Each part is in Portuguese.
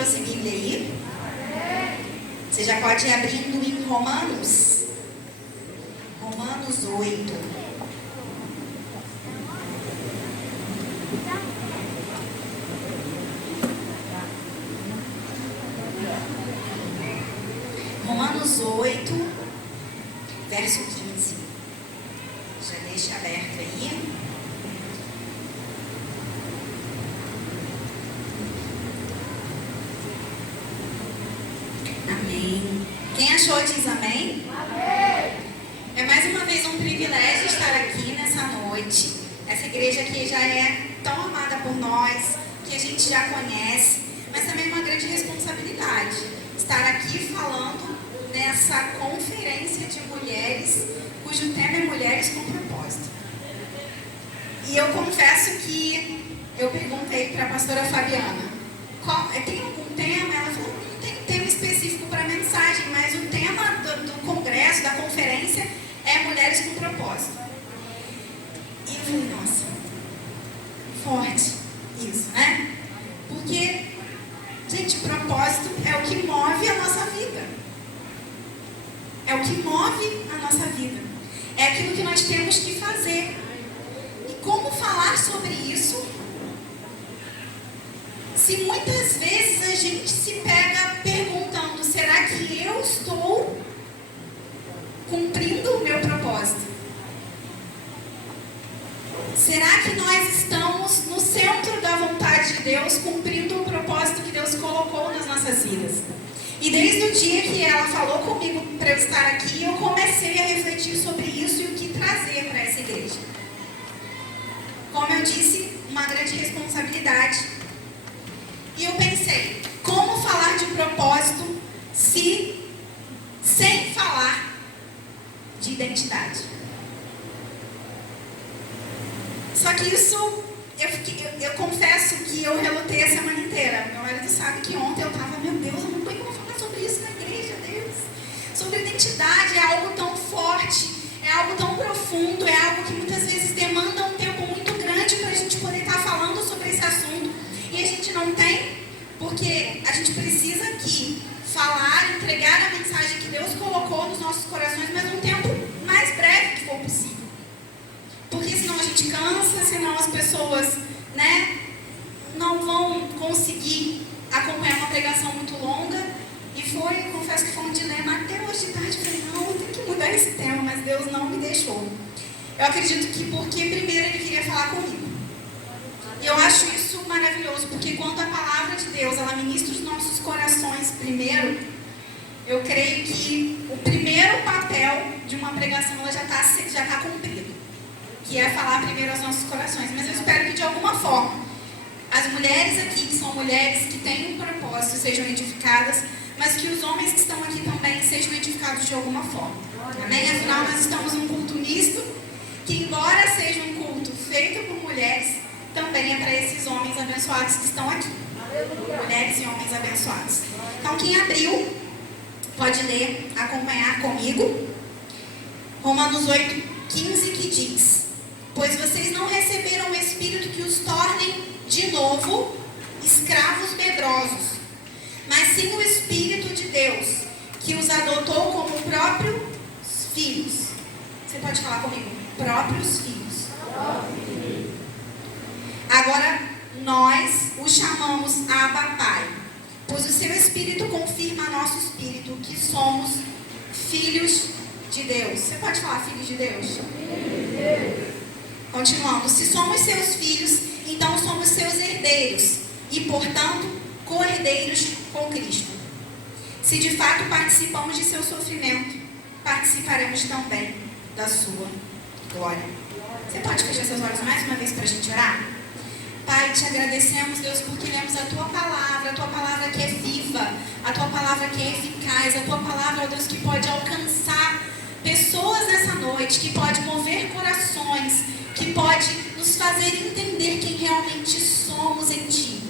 trouxe Bíblia aí? Você já pode ir abrindo em Romanos. Romanos 8. Romanos 8, verso 15. Já deixa aberto aí. Amém. Quem achou diz amém? Amém. É mais uma vez um privilégio estar aqui nessa noite. Essa igreja aqui já é tão amada por nós, que a gente já conhece, mas também uma grande responsabilidade estar aqui falando nessa conferência de mulheres, cujo tema é Mulheres com Propósito. E eu confesso que eu perguntei para a pastora Fabiana, tem algum tema? Ela falou, não tem tema específico para a mensagem, mas o tema do congresso, da conferência, é Mulheres com Propósito. E eu falei, nossa, forte isso, né? Porque, gente, propósito é o que move a nossa vida. É o que move a nossa vida. É aquilo que nós temos que fazer. E como falar sobre isso? Se muitas vezes a gente se pega perguntando, será que eu estou cumprindo o meu propósito? Será que nós estamos no centro da vontade de Deus, cumprindo o propósito que Deus colocou nas nossas vidas? E desde o dia que ela falou comigo para eu estar aqui, eu comecei a refletir sobre isso e o que trazer para essa igreja. Como eu disse, uma grande responsabilidade. E eu pensei, como falar de propósito sem falar de identidade? Só que isso, eu confesso que eu relutei a semana inteira. Meu marido sabe que ontem eu estava, meu Deus, eu não tenho como falar sobre isso na igreja, Deus. Sobre identidade, é algo tão forte, é algo tão profundo, é algo que muitas vezes demanda um tempo muito grande para a gente poder estar falando sobre esse assunto. E a gente não tem, porque a gente precisa aqui falar, entregar a mensagem que Deus colocou nos nossos corações, mas num tempo mais breve que for possível. Porque senão a gente cansa, senão as pessoas, não vão conseguir acompanhar uma pregação muito longa. E confesso que foi um dilema até hoje de tarde. Eu falei, não, eu tenho que mudar esse tema, mas Deus não me deixou. Eu acredito que porque primeiro Ele queria falar comigo. E eu acho isso maravilhoso, porque quando a palavra de Deus, ela ministra os nossos corações primeiro, eu creio que o primeiro papel de uma pregação ela já está cumprido. Que é falar primeiro aos nossos corações. Mas eu espero que de alguma forma as mulheres aqui, que são mulheres que têm um propósito, sejam edificadas, mas que os homens que estão aqui também sejam edificados de alguma forma. Amém? Afinal, nós estamos num culto misto, que embora seja um culto feito por mulheres, também é para esses homens abençoados que estão aqui. Mulheres e homens abençoados. Então, quem abriu, pode ler, acompanhar comigo. Romanos 8, 15, que diz: pois vocês não receberam o Espírito que os torne de novo escravos medrosos, mas sim o Espírito de Deus, que os adotou como próprios filhos. Você pode falar comigo? Próprios filhos. Agora nós o chamamos Abba Pai, pois o seu Espírito confirma nosso Espírito que somos filhos de Deus. Você pode falar filhos de Deus? Continuando, se somos seus filhos, então somos seus herdeiros e, portanto, co-herdeiros com Cristo. Se de fato participamos de seu sofrimento, participaremos também da sua glória. Você pode fechar seus olhos mais uma vez para a gente orar? Pai, te agradecemos, Deus, porque lemos a Tua palavra que é viva, a Tua palavra que é eficaz, a Tua palavra, ó Deus, que pode alcançar pessoas nessa noite, que pode mover corações, que pode nos fazer entender quem realmente somos em Ti.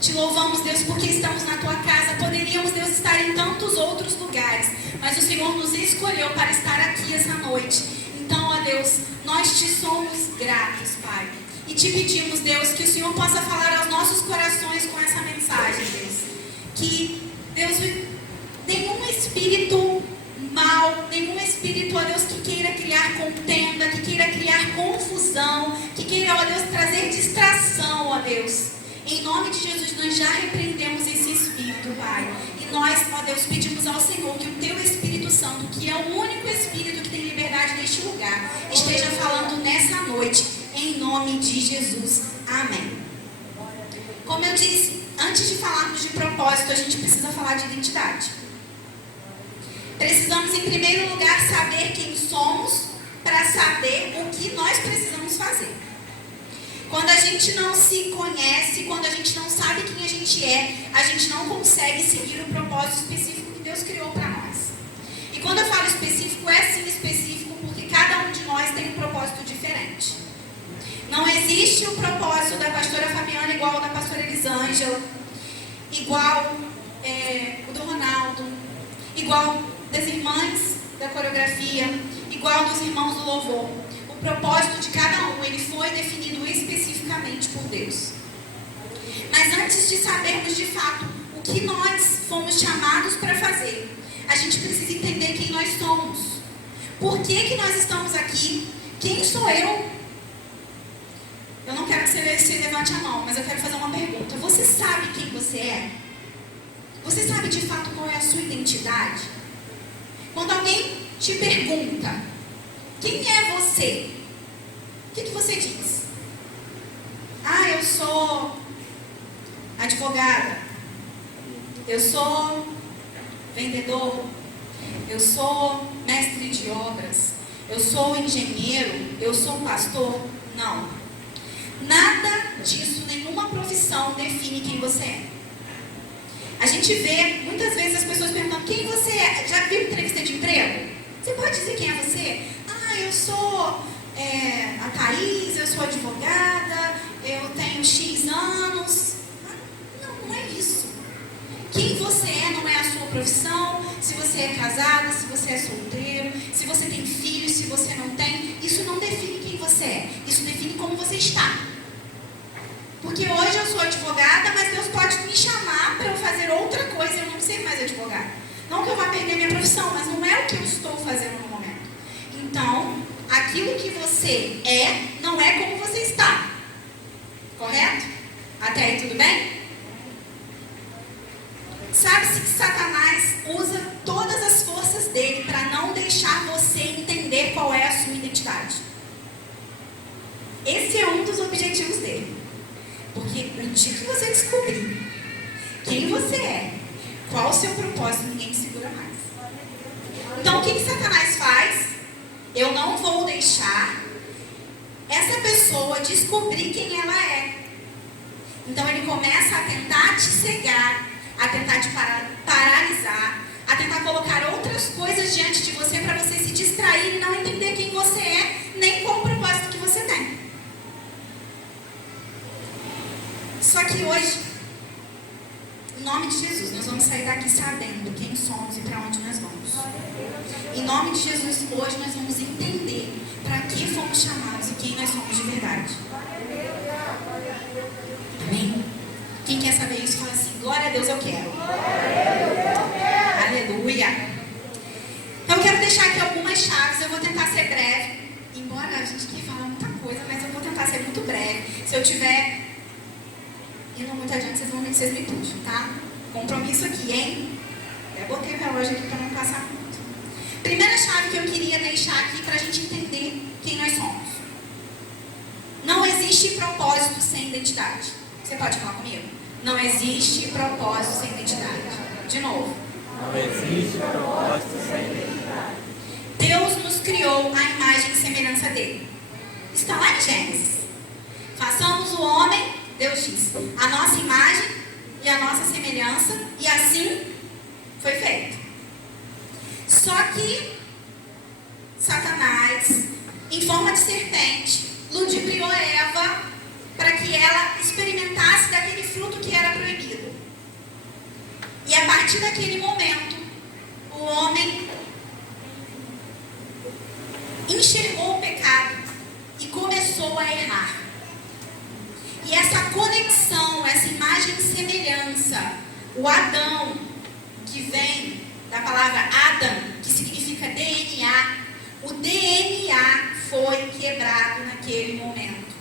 Te louvamos, Deus, porque estamos na Tua casa. Poderíamos, Deus, estar em tantos outros lugares, mas o Senhor nos escolheu para estar aqui essa noite. Então, ó Deus, nós Te somos gratos, Pai. E Te pedimos, Deus, que o Senhor possa falar aos nossos corações com essa mensagem, Deus. que, Deus, nenhum espírito mal, nenhum espírito, ó Deus, que queira criar contenda, que queira criar confusão, que queira, ó Deus, trazer distração, ó Deus. Em nome de Jesus, nós já repreendemos esse espírito, Pai. E nós, ó Deus, pedimos ao Senhor que o Teu Espírito Santo, que é o único Espírito que tem liberdade neste lugar, esteja falando nessa noite, em nome de Jesus. Amém. Como eu disse, antes de falarmos de propósito, a gente precisa falar de identidade. Precisamos, em primeiro lugar, saber quem somos para saber o que nós precisamos fazer. Quando a gente não se conhece, quando a gente não sabe quem a gente não consegue seguir o propósito específico que Deus criou para nós. E quando eu falo específico, é sim específico, porque cada um de nós tem um propósito diferente. Não existe o propósito da pastora Fabiana igual ao da pastora Elisângela, igual o do Ronaldo, igual das irmãs da coreografia, igual dos irmãos do louvor. O propósito de cada um, ele foi definido especificamente por Deus. Mas antes de sabermos de fato o que nós fomos chamados para fazer, a gente precisa entender quem nós somos. Por que nós estamos aqui? Quem sou eu? Eu não quero que você levante a mão, mas eu quero fazer uma pergunta. Você sabe quem você é? Você sabe de fato qual é a sua identidade? Quando alguém te pergunta, quem é você? O que você diz? Ah, eu sou advogada. Eu sou vendedor. Eu sou mestre de obras. Eu sou engenheiro. Eu sou pastor. Não. Nada disso, nenhuma profissão define quem você é. A gente vê, muitas vezes, as pessoas perguntando quem você é. Já viu entrevista de emprego? Você pode dizer quem é você? Ah, eu sou a Thaís, eu sou advogada, eu tenho X anos. Não é isso. Quem você é não é a sua profissão, se você é casada, se você é solteiro, se você tem filhos, se você não tem. Isso não define quem você é. Isso define como você está. Porque hoje eu sou advogada, mas Deus pode me chamar para eu fazer outra coisa e eu não ser mais advogada. Não que eu vá perder minha profissão, mas não é o que eu estou fazendo no momento. Então, aquilo que você é, não é como você está. Correto? Até aí tudo bem? Sabe-se que Satanás usa todas as forças dele para não deixar você entender qual é a sua identidade. Esse é um dos objetivos dele. Porque no dia que você descobrir quem você é, qual o seu propósito, ninguém segura mais. Então, o que Satanás faz? Eu não vou deixar essa pessoa descobrir quem ela é. Então, ele começa a tentar te cegar, a tentar te paralisar, a tentar colocar outras coisas diante de você para você se distrair e não entender quem você é, nem qual o propósito que você tem. Só que hoje, em nome de Jesus, nós vamos sair daqui sabendo quem somos e para onde nós vamos. Em nome de Jesus, hoje nós vamos entender para que fomos chamados e quem nós somos de verdade. Amém? Quem quer saber isso, fala assim, glória a Deus, eu quero. Aleluia. Então eu quero deixar aqui algumas chaves, eu vou tentar ser breve. Embora a gente quer falar muita coisa, mas eu vou tentar ser muito breve. Se eu tiver indo muito adiante, vocês me puxam, tá? Compromisso aqui, hein? Eu botei o relógio aqui para não passar muito. Primeira chave que eu queria deixar aqui para a gente entender quem nós somos. Não existe propósito sem identidade. Você pode falar comigo? Não existe propósito sem identidade. De novo. Não existe propósito sem identidade. Deus nos criou à imagem e semelhança dele. Está lá em Gênesis. Façamos o homem, Deus diz, a nossa imagem e a nossa semelhança, e assim foi feito. Só que Satanás, em forma de serpente, ludibriou Eva para que ela experimentasse daquele fruto que era proibido. E a partir daquele momento, o homem enxergou o pecado e começou a errar. E essa conexão, essa imagem e semelhança, O Adão, que vem da palavra Adam, que significa DNA, o DNA foi quebrado naquele momento.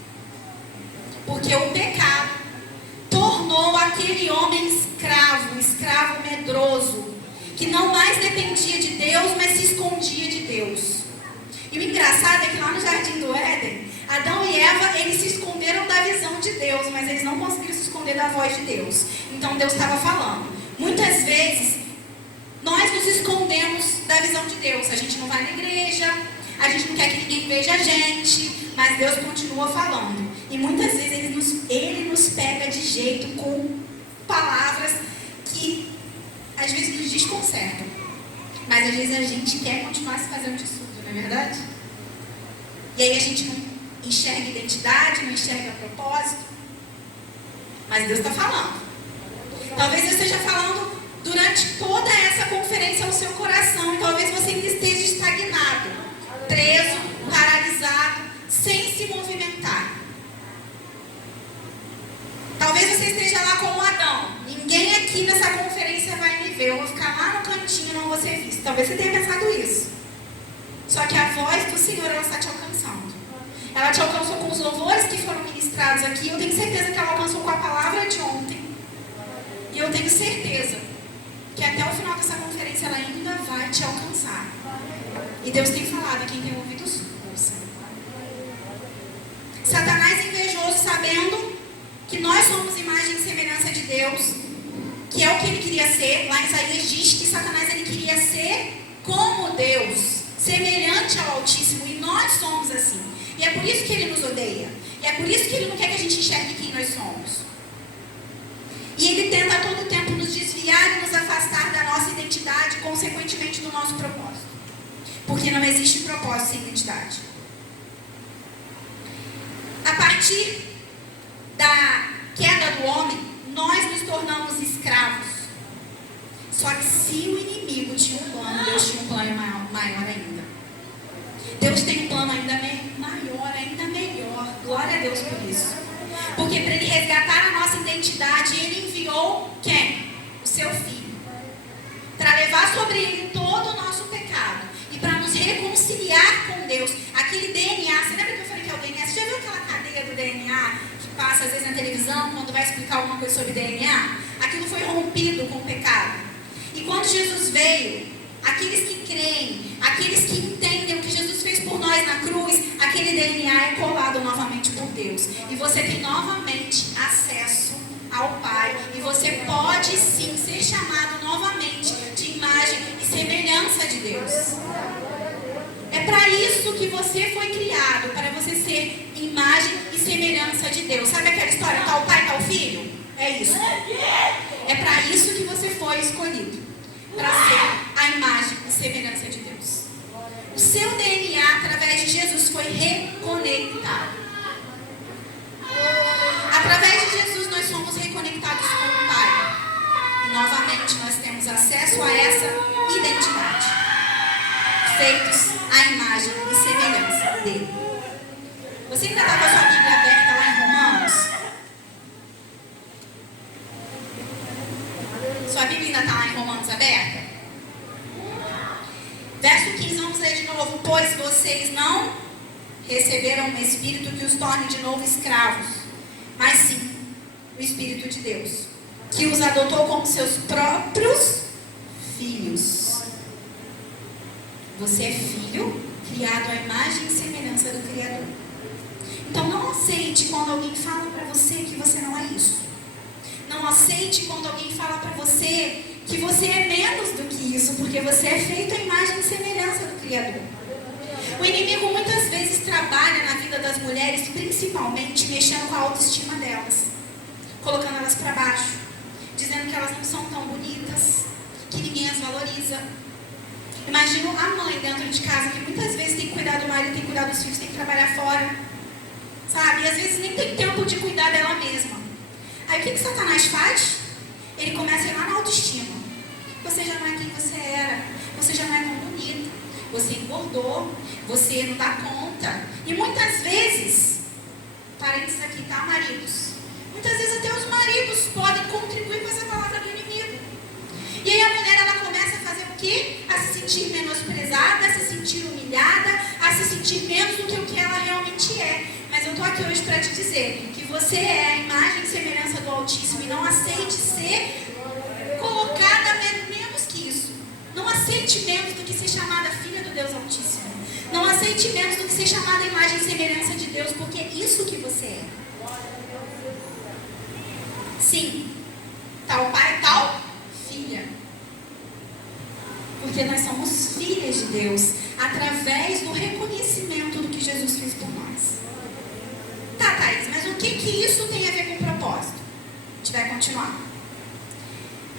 Porque o pecado tornou aquele homem escravo medroso, que não mais dependia de Deus, mas se escondia de Deus. E o engraçado é que lá no Jardim do Éden, Adão e Eva, eles se esconderam da visão de Deus, mas eles não conseguiram se esconder da voz de Deus. Então Deus estava falando. Muitas vezes, nós nos escondemos da visão de Deus. A gente não vai na igreja, a gente não quer que ninguém veja a gente, mas Deus continua falando. E muitas vezes Ele nos pega de jeito com palavras que às vezes nos desconcertam. Mas às vezes a gente quer continuar se fazendo de surdo, não é verdade? E aí a gente não enxerga identidade, não enxerga propósito. Mas Deus está falando. Talvez eu esteja falando durante toda essa conferência ao seu coração. E talvez você ainda esteja estagnado, preso, paralisado, sem se movimentar. Talvez você esteja lá como Adão. Ninguém aqui nessa conferência vai me ver. Eu vou ficar lá no cantinho e não vou ser visto. Talvez você tenha pensado isso. Só que a voz do Senhor, ela está te alcançando. Ela te alcançou com os louvores que foram ministrados aqui. Eu tenho certeza que ela alcançou com a palavra de ontem. E eu tenho certeza que até o final dessa conferência ela ainda vai te alcançar. E Deus tem falado, quem tem ouvidos, ouça. Satanás é invejoso, sabendo que nós somos imagem e semelhança de Deus, que é o que ele queria ser. Lá em Isaías diz que Satanás ele queria ser como Deus, semelhante ao Altíssimo, e nós somos assim. E é por isso que ele nos odeia. E é por isso que ele não quer que a gente enxergue quem nós somos. E ele tenta a todo tempo nos desviar e nos afastar da nossa identidade, consequentemente do nosso propósito. Porque não existe propósito sem identidade. A partir da queda do homem, nós nos tornamos escravos. Só que se o inimigo tinha um plano, Deus tinha um plano maior ainda. Deus tem um plano ainda maior, ainda melhor. Glória a Deus por isso. Porque para ele resgatar a nossa identidade, ele enviou quem? O seu filho. Para levar sobre ele todo o nosso pecado. E para nos reconciliar com Deus. Aquele DNA, você lembra que eu falei que é o DNA? Você já viu aquela cadeia do DNA que passa às vezes na televisão, quando vai explicar alguma coisa sobre DNA? Aquilo foi rompido com o pecado. E quando Jesus veio, aqueles que creem, aqueles que entendem o que Jesus fez por nós na cruz, aquele DNA é colado novamente por Deus. E você tem novamente acesso ao Pai. E você pode sim ser chamado novamente de imagem e semelhança de Deus. É para isso que você foi criado, para você ser imagem e semelhança de Deus. Sabe aquela história, tal pai, tal filho? É isso. É para isso que você foi escolhido. Para ser a imagem e semelhança de Deus. O seu DNA, através de Jesus, foi reconectado. Através de Jesus, nós somos reconectados com o Pai. E novamente, nós temos acesso a essa identidade. Feitos à imagem e semelhança dele. Você ainda está com a sua Bíblia aberta lá em Romanos? Sua Bíblia ainda está lá em Romanos aberta? Verso 15, vamos ler de novo. Pois vocês não receberam um espírito que os torne de novo escravos, mas sim o Espírito de Deus, que os adotou como seus próprios filhos. Você é filho, criado à imagem e semelhança do Criador. Então não aceite quando alguém fala para você que você não é isso. Não aceite quando alguém fala para você que você é menos do que isso, porque você é feito à imagem e semelhança do Criador. O inimigo muitas vezes trabalha na vida das mulheres, principalmente mexendo com a autoestima delas, colocando elas para baixo, dizendo que elas não são tão bonitas, que ninguém as valoriza. Imagina a mãe dentro de casa que muitas vezes tem que cuidar do marido, tem que cuidar dos filhos, tem que trabalhar fora, sabe? E às vezes nem tem tempo de cuidar dela mesma. Aí o que Satanás faz? Ele começa a ir lá na autoestima. Você já não é quem você era, você já não é tão bonita, você engordou, você não dá conta. E muitas vezes, parênteses aqui, tá, maridos? Muitas vezes até os maridos podem contribuir com essa palavra do inimigo. E aí a mulher, ela começa a fazer o quê? A se sentir menosprezada, a se sentir humilhada, a se sentir menos do que o que ela realmente é. Mas eu estou aqui hoje para te dizer que você é a imagem e semelhança do Altíssimo e não aceite ser colocada menos que isso. Não aceite menos do que ser chamada filha do Deus Altíssimo. Não aceite menos do que ser chamada imagem e semelhança de Deus, porque é isso que você é. Sim, tal pai, tal filha. Porque nós somos filhas de Deus através do reconhecimento do que Jesus fez por nós. Tá, Thaís, mas o que isso tem a ver com propósito? A gente vai continuar.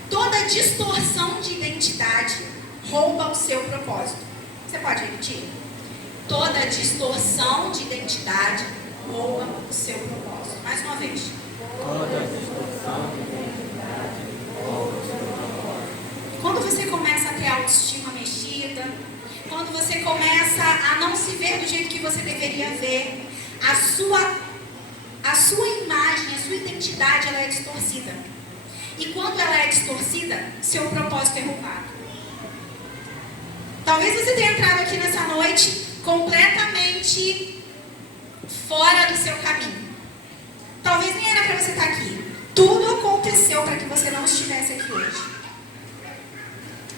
Toda distorção de identidade rouba o seu propósito. Você pode repetir? Toda distorção de identidade rouba o seu propósito. Mais uma vez. Toda distorção de identidade rouba o seu propósito. Quando você começa a ter a autoestima mexida, quando você começa a não se ver do jeito que você deveria ver, a sua imagem, a sua identidade, ela é distorcida. E quando ela é distorcida, seu propósito é roubado. Talvez você tenha entrado aqui nessa noite completamente fora do seu caminho. Talvez nem era para você estar aqui. Tudo aconteceu para que você não estivesse aqui hoje.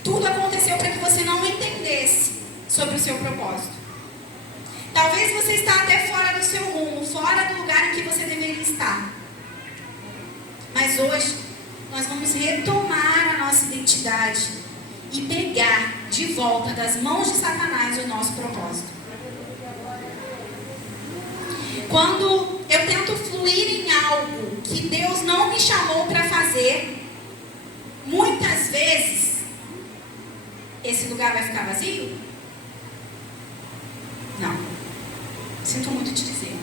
Tudo aconteceu para que você não entendesse sobre o seu propósito. Talvez você está até fora do seu rumo, fora do lugar em que você deveria estar. Mas hoje, nós vamos retomar a nossa identidade e pegar de volta das mãos de Satanás o nosso propósito. Quando eu tento fluir em algo que Deus não me chamou para fazer, muitas vezes, esse lugar vai ficar vazio? Não. Sinto muito te dizer.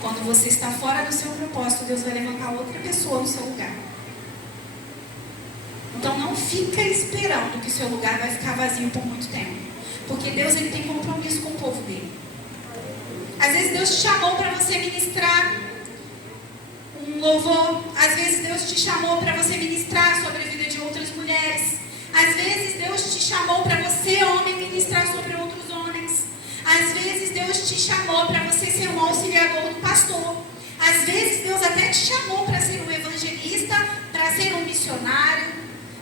Quando você está fora do seu propósito, Deus vai levantar outra pessoa no seu lugar. Então não fica esperando que o seu lugar vai ficar vazio por muito tempo. Porque Deus, ele tem compromisso com o povo dele. Às vezes Deus te chamou para você ministrar um louvor. Às vezes Deus te chamou para você ministrar sobre a vida de outras mulheres. Às vezes Deus te chamou para você, homem, ministrar sobre outros homens. Às vezes Deus te chamou para você ser um auxiliador do pastor. Às vezes Deus até te chamou para ser um evangelista, para ser um missionário,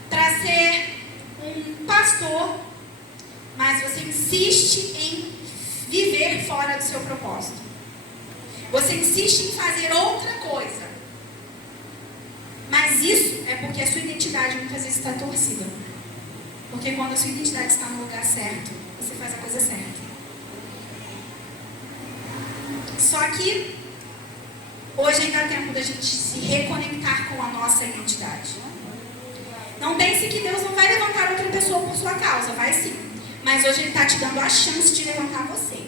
para ser um pastor. Mas você insiste em viver fora do seu propósito. Você insiste em fazer outra coisa. Mas isso é porque a sua identidade muitas vezes está torcida. Porque quando a sua identidade está no lugar certo, você faz a coisa certa. Só que hoje ainda é tempo da gente se reconectar com a nossa identidade. Não pense que Deus não vai levantar outra pessoa por sua causa, vai sim. Mas hoje Ele está te dando a chance de levantar você.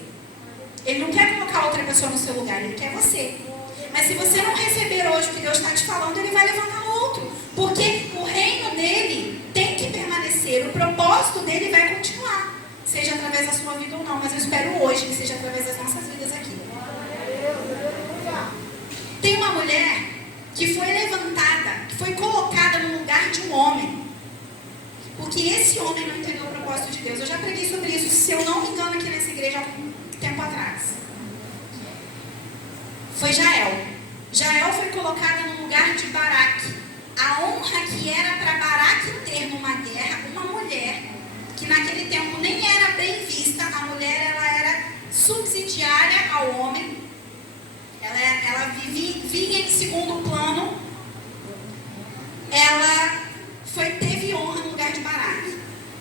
Ele não quer colocar outra pessoa no seu lugar, Ele quer você. Mas se você não receber hoje o que Deus está te falando, Ele vai levantar outro. Porque o reino dele tem que permanecer, o propósito dele vai continuar. Seja através da sua vida ou não, mas eu espero hoje que seja através das nossas vidas aqui. Tem uma mulher que foi levantada, que foi colocada no lugar de um homem. Porque esse homem não entendeu o propósito de Deus. Eu já preguei sobre isso, se eu não me engano, aqui nessa igreja há algum tempo atrás. Foi Jael. Jael foi colocada no lugar de Baraque. A honra que era para Baraque ter numa guerra, uma mulher, que naquele tempo nem era bem vista, a mulher ela era subsidiária ao homem, ela vinha em segundo plano, ela teve honra no lugar de Baraque.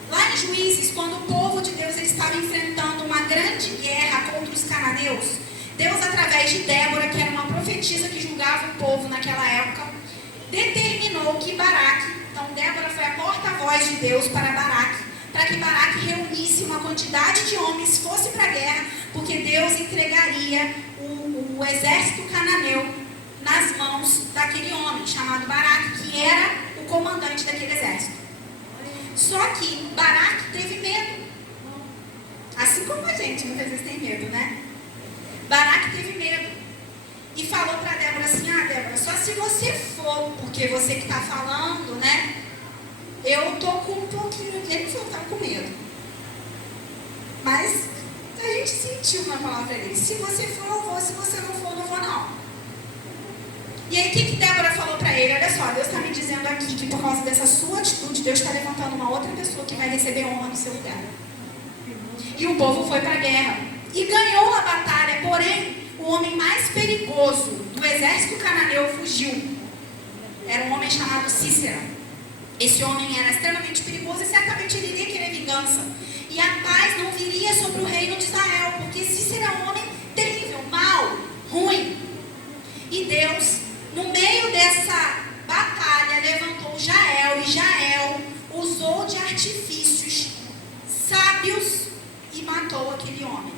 Lá em Juízes, quando o povo de Deus ele estava enfrentando uma grande guerra contra os cananeus, Deus, através de Débora, que era uma profetisa que julgava o povo naquela época, determinou que Baraque, então Débora foi a porta-voz de Deus para Baraque, para que Baraque reunisse uma quantidade de homens, fosse para a guerra, porque Deus entregaria o exército cananeu nas mãos daquele homem chamado Baraque, que era o comandante daquele exército. Só que Baraque teve medo, assim como a gente muitas vezes tem medo, né? Baraque teve medo e falou para Débora assim: Débora, só se você for, porque você que está falando, né? eu tô com um pouquinho, ele falou que estava com medo. Mas a gente sentiu na palavra dele, se você for, eu vou, se você não for, não vou não. E aí o que Débora falou para ele? Olha só, Deus está me dizendo aqui que por causa dessa sua atitude, Deus está levantando uma outra pessoa que vai receber honra no seu lugar. E o povo foi para a guerra e ganhou a batalha, porém o homem mais perigoso do exército cananeu fugiu. Era um homem chamado Cícera. Esse homem era extremamente perigoso e certamente ele iria querer vingança. E a paz não viria sobre o reino de Israel, porque Cícera era um homem terrível, mau, ruim. E Deus, no meio dessa batalha, levantou Jael, e Jael usou de artifícios sábios e matou aquele homem.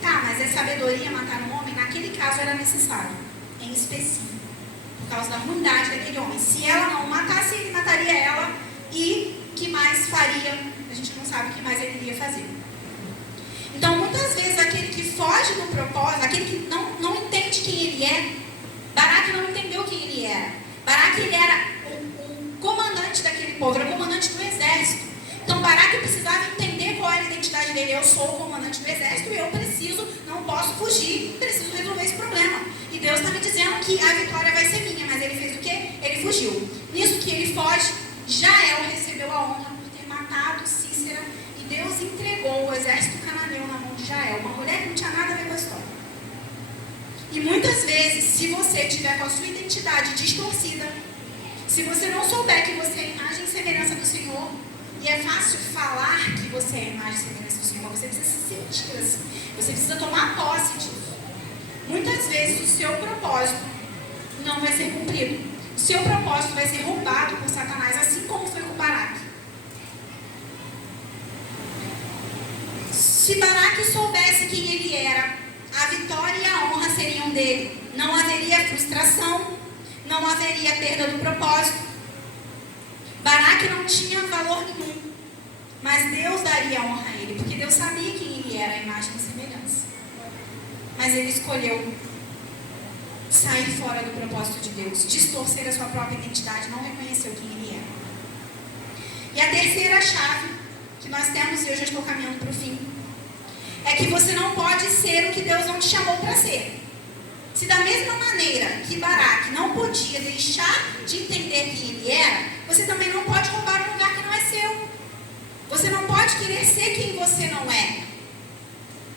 Tá, mas é sabedoria matar um homem? Naquele caso era necessário, em específico, por causa da ruindade daquele homem. Se ela não matasse, ele mataria ela, e o que mais faria? A gente não sabe o que mais ele iria fazer. Então, muitas vezes, aquele que foge do propósito, aquele que não entende quem ele é, Baraque não entendeu quem ele era. Baraque, ele era o comandante daquele povo, era o comandante do exército. Então, Baraque precisava entender qual era a identidade dele. Eu sou o comandante do exército, eu preciso, não posso fugir, preciso resolver esse problema. E Deus está me dizendo que a vitória vai ser minha, mas ele fez o quê? Ele fugiu. Nisso que ele foge, Jael recebeu a honra por ter matado Cícera, e Deus entregou o exército cananeu na mão de Jael, uma mulher que não tinha nada a ver com a história. E muitas vezes, se você tiver com a sua identidade distorcida, se você não souber que você é a imagem e semelhança do Senhor, e é fácil falar que você é a imagem e semelhança do Senhor, você precisa se sentir assim, você precisa tomar posse disso. Muitas vezes o seu propósito não vai ser cumprido. O seu propósito vai ser roubado por Satanás, assim como foi com Baraque. Se Baraque soubesse quem ele era, a vitória e a honra seriam dele. Não haveria frustração, não haveria perda do propósito. Baraque não tinha valor nenhum, mas Deus daria honra a ele, porque Deus sabia quem ele era, a imagem e semelhança. Mas ele escolheu sair fora do propósito de Deus, distorcer a sua própria identidade, não reconheceu quem ele era. E a terceira chave que nós temos, e eu já estou caminhando para o fim, é que você não pode ser o que Deus não te chamou para ser. Se da mesma maneira que Baraque não podia deixar de entender quem ele era, você também não pode roubar um lugar que não é seu. Você não pode querer ser quem você não é.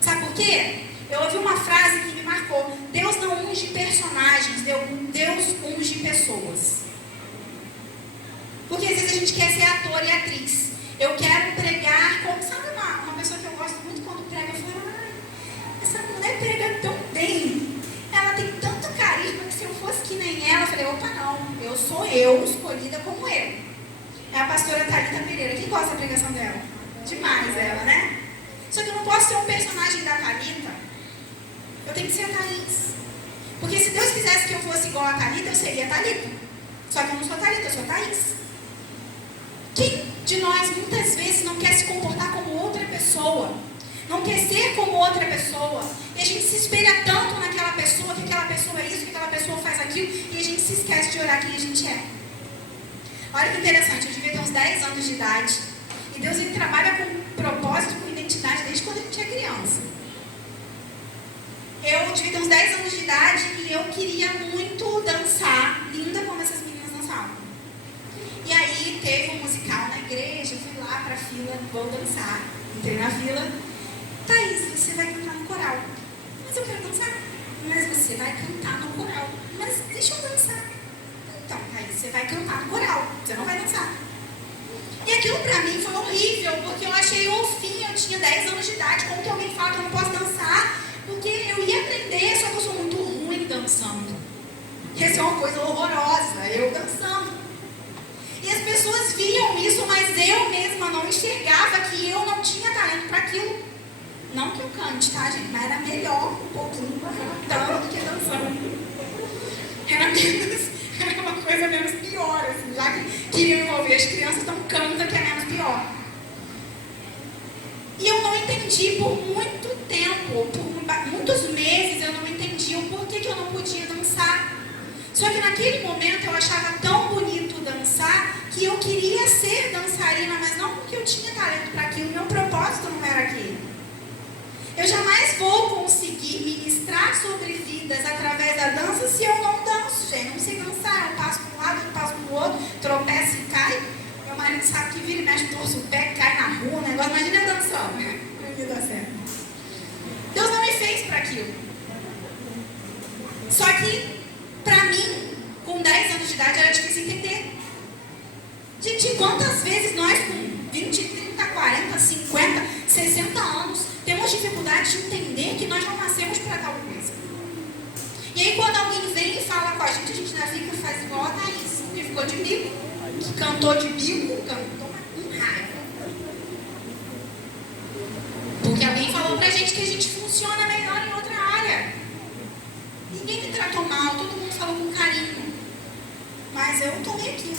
Sabe por quê? Eu ouvi uma frase que me marcou. Deus não unge personagens, Deus unge pessoas. Porque às vezes a gente quer ser ator e atriz. Eu quero pregar como, sabe, uma pessoa que eu gosto muito quando prega, eu falo, essa mulher prega tão bem. Ela tem tanto carisma que se eu fosse que nem ela, eu falei, opa, não, eu sou eu, escolhida como eu. É a pastora Thalita Pereira. Quem gosta da pregação dela? Demais ela, né? Só que eu não posso ser um personagem da Thalita. Eu tenho que ser a Thaís. Porque se Deus quisesse que eu fosse igual a Thalita, eu seria a Thalita. Só que eu não sou a Thalita, eu sou a Thaís. Quem de nós muitas vezes não quer se comportar como outra pessoa? Não quer ser como outra pessoa? E a gente se espelha tanto naquela pessoa, que aquela pessoa é isso, que aquela pessoa faz aquilo, e a gente se esquece de olhar quem a gente é. Olha que interessante, eu devia ter uns 10 anos de idade. E Deus, ele trabalha com propósito, com identidade, desde quando a gente é criança. Eu devia ter uns 10 anos de idade e eu queria muito dançar, linda como essas meninas dançavam. E aí teve um musical na igreja, eu fui lá pra fila, vou dançar. Entrei na fila. Thaís, você vai cantar no coral. Mas eu quero dançar. Mas você vai cantar no coral. Mas deixa eu dançar. Então, Thaís, você vai cantar no coral. Você não vai dançar. E aquilo pra mim foi horrível, porque eu achei o fim, eu tinha 10 anos de idade. Como que alguém fala que eu não posso dançar? Porque eu ia aprender, só que eu sou muito ruim dançando. Ia ser uma coisa horrorosa, eu dançando. E as pessoas viam isso, mas eu mesma não enxergava que eu não tinha talento para aquilo. Não que eu cante, tá, gente? Mas era melhor um pouquinho cantando do que dançando. Era uma coisa menos pior, assim, já que queriam envolver as crianças, então canta que é menos pior. E eu não entendi por muito tempo, por muitos meses eu não entendi o porquê que eu não podia dançar. Só que naquele momento eu achava tão bonito dançar que eu queria ser dançarina, mas não porque eu tinha talento para aquilo, meu propósito não era aquele. Eu jamais vou conseguir ministrar sobre vidas através da dança se eu não danço, gente. Eu não sei dançar, eu passo para um lado, eu passo para o outro, tropeço e cai. Meu marido sabe que vira e mexe, torce o pé, cai na rua, o negócio, imagina eu dançando, né? Não ia dar certo. Deus não me fez para aquilo. Só que, para mim, com 10 anos de idade, era difícil entender. Gente, quantas vezes nós com 20, 30, 40, 50, 60 anos temos dificuldade de entender que nós não nascemos para tal coisa. E aí quando alguém vem e fala com a gente ainda fica, faz igual a Thaís, que ficou de bico, que cantou de bico, cantou com raiva. Porque alguém falou pra gente que a gente funciona melhor em outra área. Ninguém me tratou mal, todo mundo falou com carinho. Mas eu tomei aqui.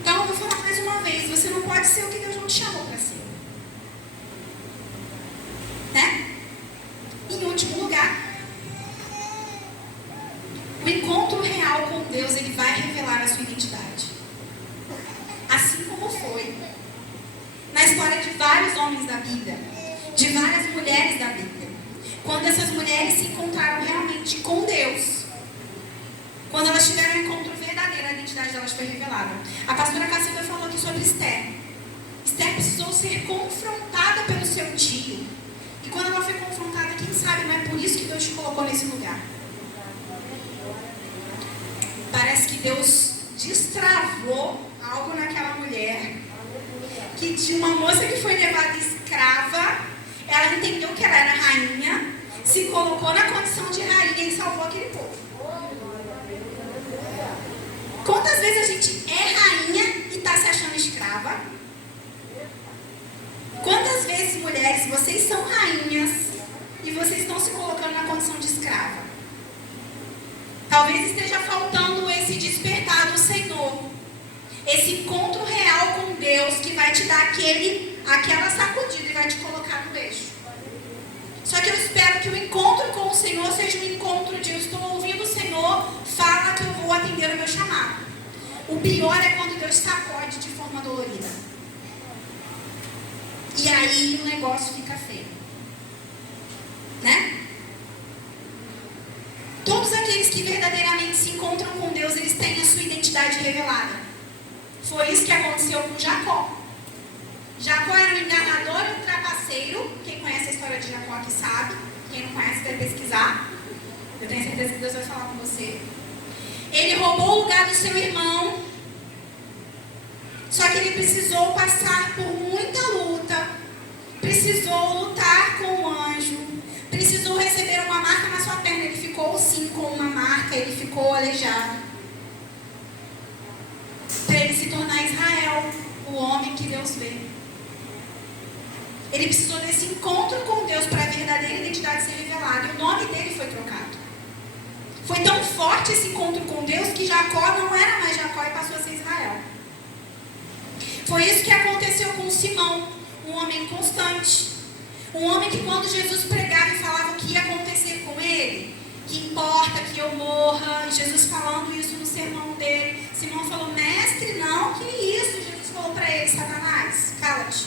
Então eu vou falar mais uma vez, você não pode ser o que Deus não te chamou para ser. Né? Em último lugar, o encontro real com Deus, ele vai revelar a sua identidade. Assim como foi na história de vários homens da Bíblia, de várias mulheres da Bíblia. Quando essas mulheres se encontraram realmente com Deus, quando elas tiveram um encontro verdadeiro, a identidade delas foi revelada. A pastora Cacilda falou aqui sobre Esther. Esther precisou ser confrontada pelo seu tio. E quando ela foi confrontada, quem sabe não é por isso que Deus te colocou nesse lugar. Parece que Deus destravou algo naquela mulher. Que de uma moça que foi levada escrava, ela entendeu que ela era rainha, se colocou na condição de rainha e salvou aquele povo. Quantas vezes a gente é rainha e está se achando escrava? Quantas vezes, mulheres, vocês são rainhas e vocês estão se colocando na condição de escrava? Talvez esteja faltando esse despertar do Senhor, esse encontro real com Deus que vai te dar aquela sacudida e vai te colocar no eixo. Só que eu espero que o encontro com o Senhor seja um encontro de eu estou ouvindo o Senhor, fala que eu vou atender o meu chamado. O pior é quando Deus sacode de forma dolorida. E aí o negócio fica feio. Né? Todos aqueles que verdadeiramente se encontram com Deus, eles têm a sua identidade revelada. Foi isso que aconteceu com Jacó. Jacó era um enganador e um trapaceiro. Quem conhece a história de Jacó aqui sabe. Quem não conhece deve pesquisar. Eu tenho certeza que Deus vai falar com você. Ele roubou o lugar do seu irmão. Só que ele precisou passar por muita luta. Precisou lutar com o anjo. Precisou receber uma marca na sua perna. Ele ficou sim com uma marca. Ele ficou aleijado. Para ele se tornar Israel, o homem que Deus vê. Ele precisou desse encontro com Deus para a verdadeira identidade ser revelada. E o nome dele foi trocado. Foi tão forte esse encontro com Deus que Jacó não era mais Jacó e passou a ser Israel. Foi isso que aconteceu com Simão, um homem constante. Um homem que quando Jesus pregava e falava o que ia acontecer com ele, que importa que eu morra, Jesus falando isso no sermão dele, Simão falou, mestre, não, que isso? Jesus falou para ele, Satanás, cala-te.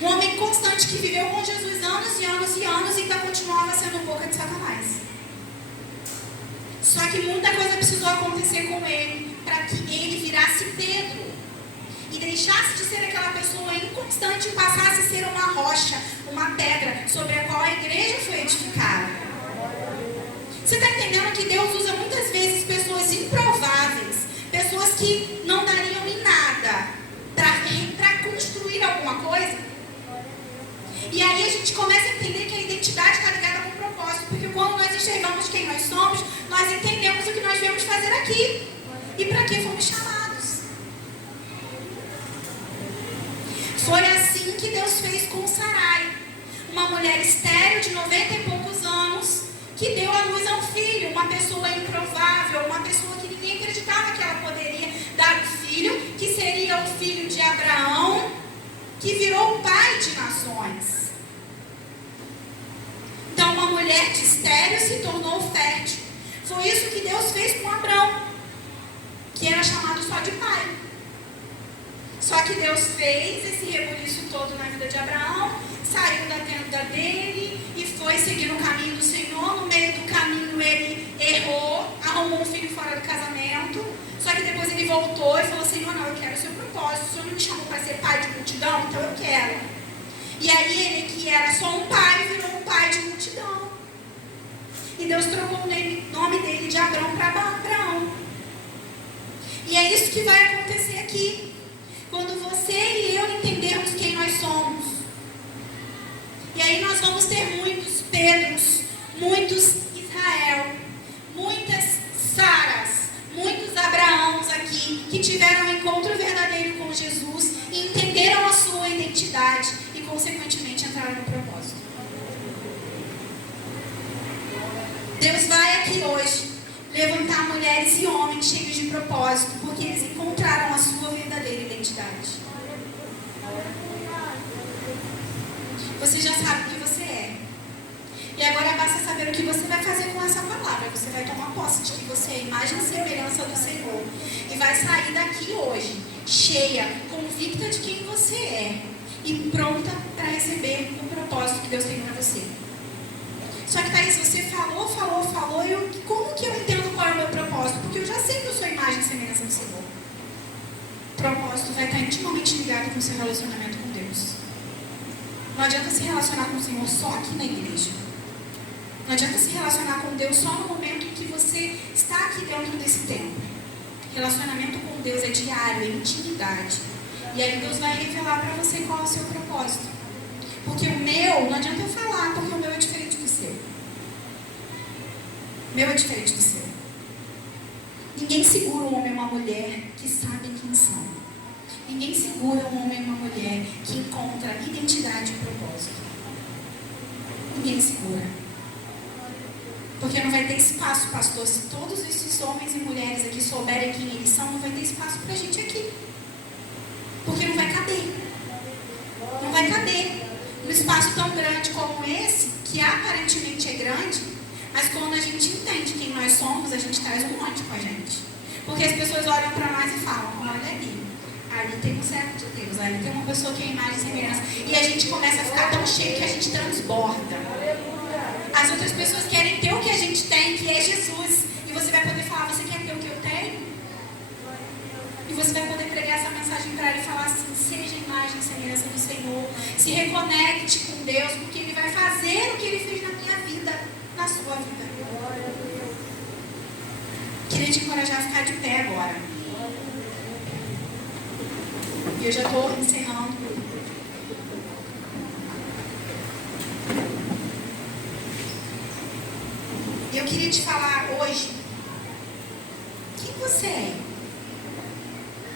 Um homem constante que viveu com Jesus anos e anos e anos e ainda continuava sendo boca de Satanás. Só que muita coisa precisou acontecer com ele para que ele virasse Pedro e deixasse de ser aquela pessoa inconstante e passasse a ser uma rocha, uma pedra sobre a qual a igreja foi edificada. Você está entendendo que Deus usa muitas vezes pessoas improváveis, pessoas que não dariam em nada para construir alguma coisa? E aí a gente começa a entender que a identidade está ligada com o propósito, porque quando nós enxergamos quem nós somos, nós entendemos o que nós viemos fazer aqui e para que fomos chamados. Foi assim que Deus fez com Sarai, uma mulher estéril de 90 e poucos anos, que deu à luz a um filho, uma pessoa improvável, uma pessoa que ninguém acreditava que ela poderia dar um filho, que seria o filho de Abraão, que virou o pai de nações. Então uma mulher de estéril se tornou fértil. Foi isso que Deus fez com Abraão. que era chamado só de pai. Só que Deus fez esse rebuliço todo na vida de Abraão, saiu da tenda dele e foi seguir o caminho do Senhor. No meio do caminho ele errou, arrumou um filho fora do casamento. Só que depois ele voltou e falou: Senhor, não, eu quero o seu propósito. O Senhor não me chamou para ser pai de multidão, então eu quero. E aí ele, que era só um pai, virou um pai de multidão. E Deus trocou o nome dele de Abrão para Abraão. E é isso que vai acontecer aqui. Quando você e eu entendermos quem nós somos. E aí nós vamos ter muitos Pedros, muitos Israel, muitas Saras, muitos Abraãos aqui, que tiveram um encontro verdadeiro com Jesus e entenderam a sua identidade e consequentemente entraram no propósito. Deus vai aqui hoje levantar mulheres e homens cheios de propósito, porque eles encontraram a sua verdadeira identidade. Você já sabe o que você é. E agora basta saber o que você vai fazer com essa palavra. Você vai tomar posse de que você é a imagem e semelhança do Senhor. E vai sair daqui hoje, cheia, convicta de quem você é. E pronta para receber o propósito que Deus tem para você. Só que, Thaís, você falou, e como que eu entendo qual é o meu propósito? Porque eu já sei que eu sou a imagem e semelhança do Senhor. O propósito vai estar intimamente ligado com o seu relacionamento com Deus. Não adianta se relacionar com o Senhor só aqui na igreja. Não adianta se relacionar com Deus só no momento em que você está aqui dentro desse templo. Relacionamento com Deus é diário, é intimidade. E aí Deus vai revelar para você qual é o seu propósito. Porque o meu, não adianta eu falar, porque o meu é diferente do seu. O meu é diferente do seu. Ninguém segura um homem ou uma mulher que sabem quem são. Ninguém segura um homem ou uma mulher que encontra identidade e propósito. Ninguém segura. Porque não vai ter espaço, pastor. Se todos esses homens e mulheres aqui souberem quem eles são, não vai ter espaço pra gente aqui. Porque não vai caber. Não vai caber. Num espaço tão grande como esse, que aparentemente é grande, mas quando a gente entende quem nós somos, a gente traz um monte com a gente. Porque as pessoas olham para nós e falam: olha ali tem um servo de Deus, ali tem uma pessoa que é imagem e semelhança. E a gente começa a ficar tão cheio que a gente transborda. As outras pessoas querem ter o que a gente tem, que é Jesus. E você vai poder falar: você quer ter o que eu tenho? E você vai poder pregar essa mensagem para ela e falar assim: seja a imagem e semelhança do Senhor. Se reconecte com Deus, porque Ele vai fazer o que Ele fez na minha vida, na sua vida. Queria te encorajar a ficar de pé agora. E eu já estou encerrando. E eu queria te falar hoje quem você é.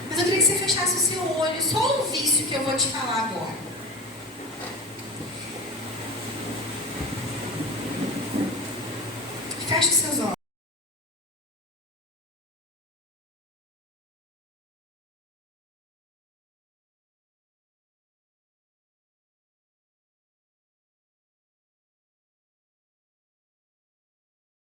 Mas eu queria que você fechasse o seu olho, só ouvisse o que eu vou te falar agora. Feche os seus olhos.